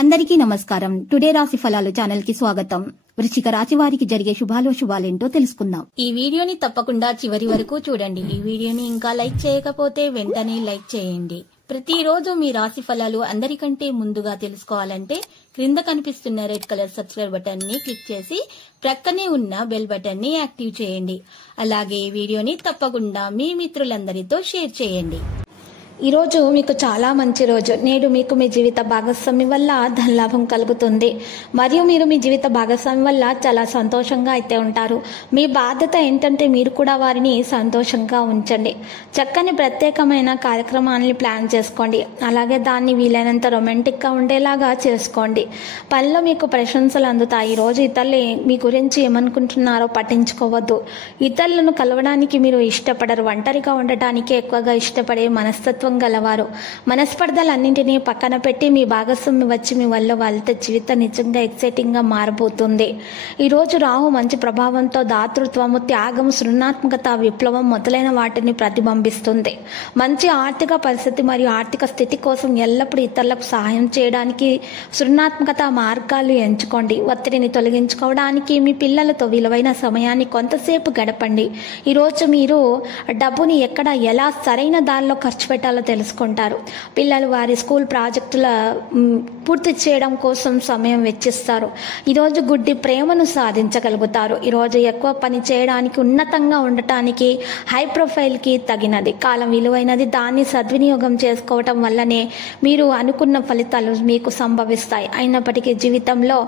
అందరికీ నమస్కారం. టుడే రాశి ఫలాలు ఛానల్ కి స్వాగతం. వృశ్చిక రాశి వారికి జరిగే శుభాలేంటో తెలుసుకుందాం. ఈ వీడియోని తప్పకుండా చివరి వరకు చూడండి. ఈ వీడియోని ఇంకా లైక్ చేయకపోతే వెంటనే లైక్ చేయండి. ప్రతిరోజు మీ రాశి ఫలాలు అందరికంటే ముందుగా తెలుసుకోవాలంటే క్రింద కనిపిస్తున్న రెడ్ కలర్ సబ్స్క్రైబ్ బటన్ ని క్లిక్ చేసి ప్రక్కనే ఉన్న బెల్ బటన్ ని యాక్టివ్ చేయండి. అలాగే ఈ వీడియోని తప్పకుండా మీ మిత్రులందరితో షేర్ చేయండి. ఈ రోజు మీకు చాలా మంచి రోజు. నేడు మీకు మీ జీవిత భాగస్వామి వల్ల ధనలాభం కలుగుతుంది మరియు మీరు మీ జీవిత భాగస్వామి వల్ల చాలా సంతోషంగా అయితే ఉంటారు. మీ బాధ్యత ఏంటంటే మీరు కూడా వారిని సంతోషంగా ఉంచండి. చక్కని ప్రత్యేకమైన కార్యక్రమాన్ని ప్లాన్ చేసుకోండి. అలాగే దాన్ని వీలైనంత రొమాంటిక్గా ఉండేలాగా చేసుకోండి. పనిలో మీకు ప్రశంసలు అందుతాయి. ఈ రోజు ఇతరులు మీ గురించి ఏమనుకుంటున్నారో పట్టించుకోవద్దు. ఇతరులను కలవడానికి మీరు ఇష్టపడరు. ఒంటరిగా ఉండటానికి ఎక్కువగా ఇష్టపడే మనస్తత్వం గలవారు. మనస్పర్ధలన్నింటినీ పక్కన పెట్టి మీ భాగస్వామి వచ్చి మీ వల్ల వాళ్ళతో జీవితం నిజంగా ఎక్సైటింగ్ గా మారబోతుంది. ఈ రోజు రాహు మంచి ప్రభావంతో దాతృత్వము, త్యాగం, సృజనాత్మకత, విప్లవం మొదలైన వాటిని ప్రతిబింబిస్తుంది. మంచి ఆర్థిక పరిస్థితి మరియు ఆర్థిక స్థితి కోసం ఎల్లప్పుడూ ఇతరులకు సహాయం చేయడానికి సృజనాత్మకత మార్గాలు ఎంచుకోండి. ఒత్తిడిని తొలగించుకోవడానికి మీ పిల్లలతో విలువైన సమయాన్ని కొంతసేపు గడపండి. ఈరోజు మీరు డబ్బుని ఎక్కడ ఎలా సరైన దారిలో ఖర్చు పెట్టాలో తెలుసుకుంటారు. పిల్లలు వారి స్కూల్ ప్రాజెక్టుల పూర్తి చేయడం కోసం సమయం వెచ్చిస్తారు. ఈరోజు గుడ్డి ప్రేమను సాధించగలుగుతారు. ఈరోజు ఎక్కువ పని చేయడానికి, ఉన్నతంగా ఉండటానికి, హై ప్రొఫైల్కి తగినది. కాలం విలువైనది. దాన్ని సద్వినియోగం చేసుకోవటం వల్లనే మీరు అనుకున్న ఫలితాలు మీకు సంభవిస్తాయి. అయినప్పటికీ జీవితంలో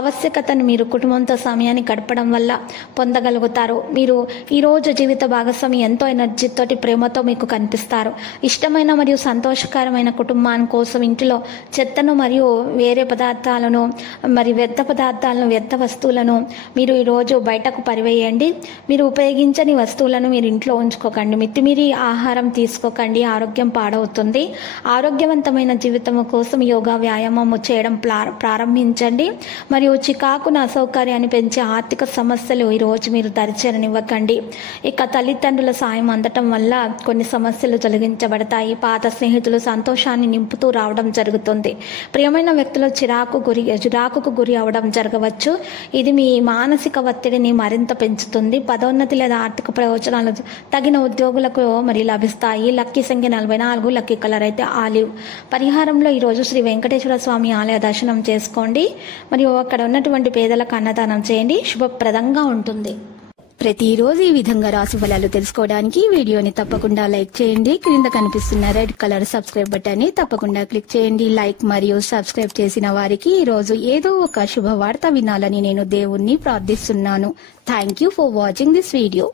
ఆవశ్యకతను మీరు కుటుంబంతో సమయాన్ని గడపడం వల్ల పొందగలుగుతారు. మీరు ఈరోజు జీవిత భాగస్వామి ఎంతో ఎనర్జీతోటి, ప్రేమతో మీకు కనిపిస్తారు. ఇష్టమైన మరియు సంతోషకరమైన కుటుంబాన్ని కోసం ఇంటిలో చెత్తను మరియు వేరే పదార్థాలను, వ్యర్థ వస్తువులను మీరు ఈరోజు బయటకు పరివేయండి. మీరు ఉపయోగించని వస్తువులను మీరు ఇంట్లో ఉంచుకోకండి. మితిమీరి ఆహారం తీసుకోకండి. ఆరోగ్యం పాడవుతుంది. ఆరోగ్యవంతమైన జీవితం కోసం యోగా, వ్యాయామం చేయడం ప్రారంభించండి. మరియు చికాకును, అసౌకర్యాన్ని పెంచే ఆర్థిక సమస్యలు ఈరోజు మీరు దరిచేరనివ్వకండి. ఇక తల్లిదండ్రుల సాయం అందటం వల్ల కొన్ని సమస్యలు తొలగించబడతాయి. పాత స్నేహితులు సంతోషాన్ని నింపుతూ రావడం జరుగుతుంది. ప్రియమైన వ్యక్తులు చిరాకుకు గురి అవడం జరగవచ్చు. ఇది మీ మానసిక ఒత్తిడిని మరింత పెంచుతుంది. పదోన్నతి లేదా ఆర్థిక ప్రయోజనాలు తగిన ఉద్యోగులకు లభిస్తాయి. లక్కీ సంఖ్య 44. లక్కీ కలర్ అయితే ఆలివ్. పరిహారంలో ఈరోజు శ్రీ వెంకటేశ్వర స్వామి ఆలయ దర్శనం చేసుకోండి మరియు అక్కడ ఉన్నటువంటి పేదలకు అన్నదానం చేయండి. శుభప్రదంగా ఉంటుంది. ప్రతిరోజు ఈ విధంగా రాశి ఫలాలు తెలుసుకోవడానికి వీడియోని తప్పకుండా లైక్ చేయండి. క్రింద కనిపిస్తున్న రెడ్ కలర్ సబ్స్క్రైబ్ బటన్ ని తప్పకుండా క్లిక్ చేయండి. లైక్ మరియు సబ్స్క్రైబ్ చేసిన వారికి ఈ రోజు ఏదో ఒక శుభవార్త వినాలని నేను దేవుణ్ణి ప్రార్థిస్తున్నాను. Thank you for watching this video.